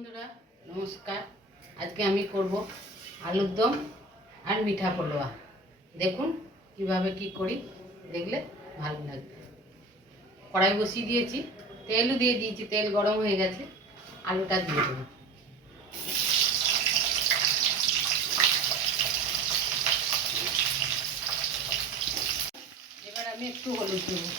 বন্ধুরা নমস্কার। আজকে আমি করব আলুর দম আর মিঠা পোলোয়া। দেখুন কিভাবে কি করি, দেখলে ভালো লাগবে। কড়াই বসিয়ে দিয়েছি, তেলও দিয়ে দিয়েছি, তেল গরম হয়ে গেছে। আলুটা দিয়ে দেবো। এবার আমি একটু হলুদ দেবো।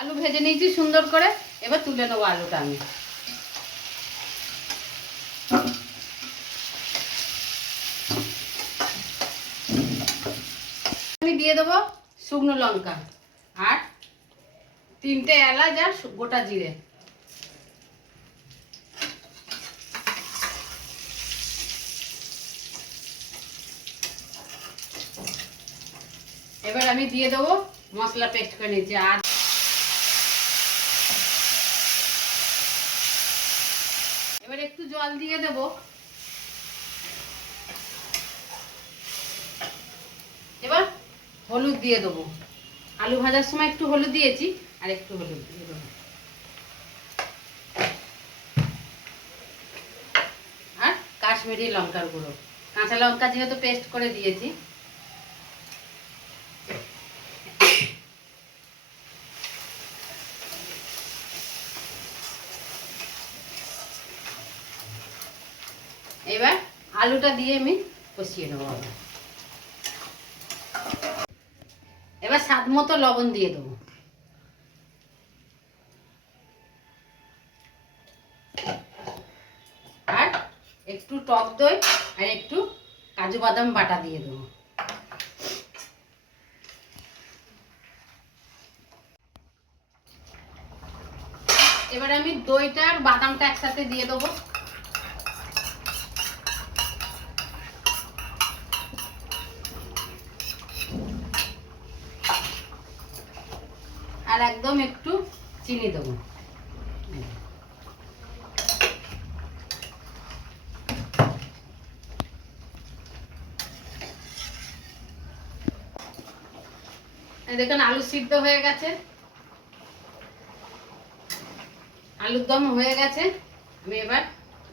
আলু ভেজে নিয়েছি সুন্দর করে, এবার তুলে নেবো আলুটা। আমি দিয়ে দেবো শুকনো লঙ্কা আর 3টে এলাচ আর গোটা জিরে। এবার আমি দিয়ে দেবো মশলা পেস্ট করে নিয়েছি। আর এবার একটু জল দিয়ে দেব। এবার হলুদ দিয়ে দেবো। আলু ভাজার সময় একটু হলুদ দিয়েছি, আর একটু হলুদ দিয়ে দেবো। আর কাশ্মীরি লঙ্কার গুঁড়ো, কাঁচা লঙ্কা যেহেতু পেস্ট করে দিয়েছি। এবার আলুটা দিয়ে আমি কষিয়ে নেবো। এবার স্বাদ মতো লবণ দিয়ে দেবো। আর একটু টক দই আর একটু কাজু বাদাম বাটা দিয়ে দেবো। এবার আমি দইটা আর বাদামটা একসাথে দিয়ে দেবো। আর একদম একটু চিনি দেবো। দেখুন আলু সিদ্ধ হয়ে গেছে, আলুর দম হয়ে গেছে। আমি এবার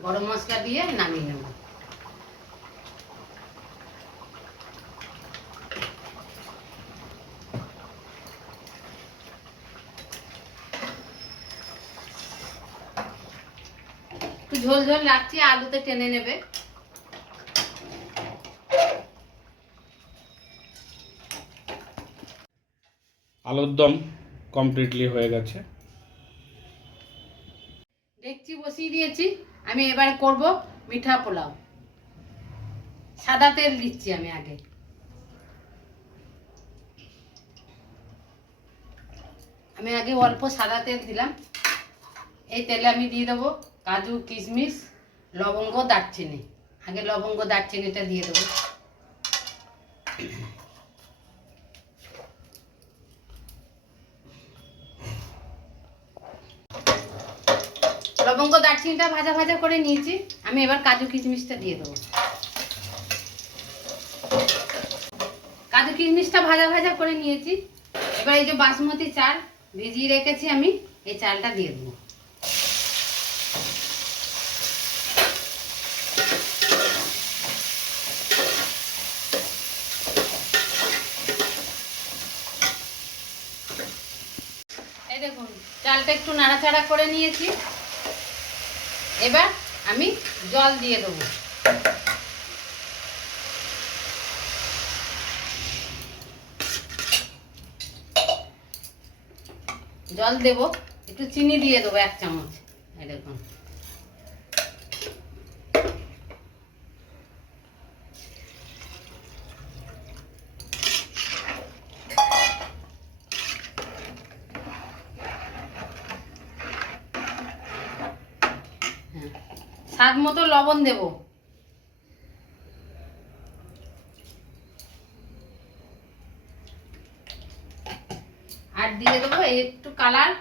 গরম মশলা দিয়ে নামিয়ে নেব। একটু ঝোল ঝোল রাখছি, আলুতে টেনে নেবে। আলুর দম কমপ্লিটলি হয়ে গেছে। ডেকচি বসিয়ে দিয়েছি, আমি এবার করব মিঠা পোলাও। সাদা তেল দিচ্ছি আমি আগে। অল্প সাদা তেল দিলাম। এই তেলে আমি দিয়ে দেবো কাজু, কিশমিশ, লবঙ্গ, দারচিনি। আগে লবঙ্গ দারচিনিটা দিয়ে দেবো। লবঙ্গ দারচিনিটা ভাজা ভাজা করে নিয়েছি, আমি এবার কাজু কিশমিশটা দিয়ে দেবো। কাজু কিশমিশটা ভাজা ভাজা করে নিয়েছি। এবার এই যে বাসমতি চাল ভিজিয়ে রেখেছি, আমি এই চালটা দিয়ে দেবো। এই দেখুন চালটা একটু নাড়াচাড়া করে নিয়েছি। এবার আমি জল দিয়ে দেবো। জল দেব, একটু চিনি দিয়ে দেবো 1 চামচ। এই দেখুন স্বাদ মতো লবণ দেব। আর দিয়ে দেবো একটু কালার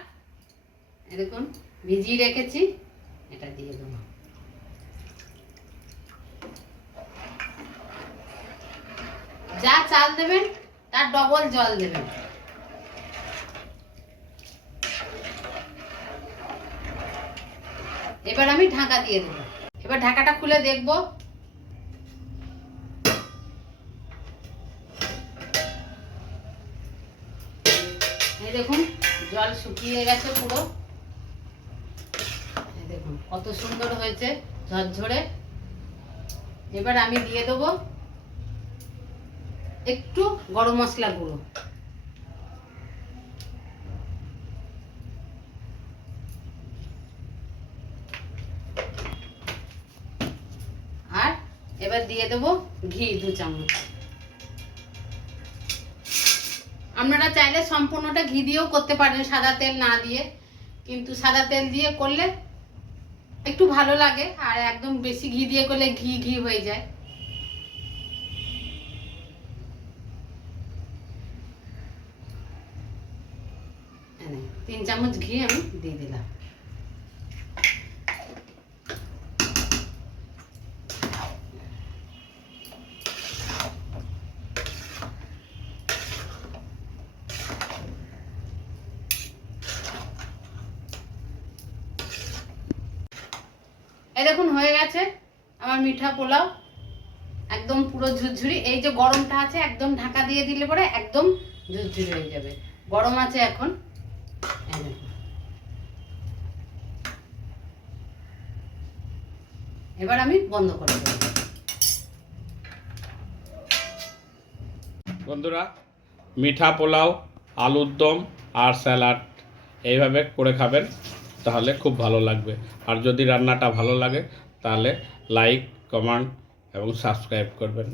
দেখুন ভিজিয়ে রেখেছি, এটা দিয়ে দেবো। যা চাল দেবেন তার ডবল জল দেবেন। এবার আমি ঢাকা দিয়ে দেবো। এবার ঢাকাটা খুলে দেখবো। এই দেখুন জল শুকিয়ে গেছে পুরো। এই দেখুন কত সুন্দর হয়েছে ঝরঝরে। এবার আমি দিয়ে দেবো একটু গরম মশলা গুঁড়ো। আর এবার দিয়ে দেবো ঘি 2 চামচ। আপনারা চাইলে সম্পূর্ণটা ঘি দিয়েও করতে পারেন, সাদা তেল না দিয়ে, কিন্তু সাদা তেল দিয়ে করলে একটু ভালো লাগে, আর একদম বেশি ঘি দিয়ে করলে ঘি ঘি হয়ে যায়। 3 চামচ ঘি আমি দিয়ে দিলাম। এই দেখুন হয়ে গেছে আমার মিঠা পোলাও, একদম পুরো ঝুরঝুরি। এই যে গরমটা আছে একদম ঢাকা দিয়ে দিলে পরে একদম ঝুরঝুরি হয়ে যাবে। গরম আছে এখন। এই দেখুন। এবার আমি বন্ধ করে দেব। বন্ধুরা, মিঠা পোলাও, আলুর দম আর স্যালাড এইভাবে করে খাবেন, তাহলে খুব ভালো লাগবে। আর যদি রান্নাটা ভালো লাগে তাহলে লাইক, কমেন্ট এবং সাবস্ক্রাইব করবেন।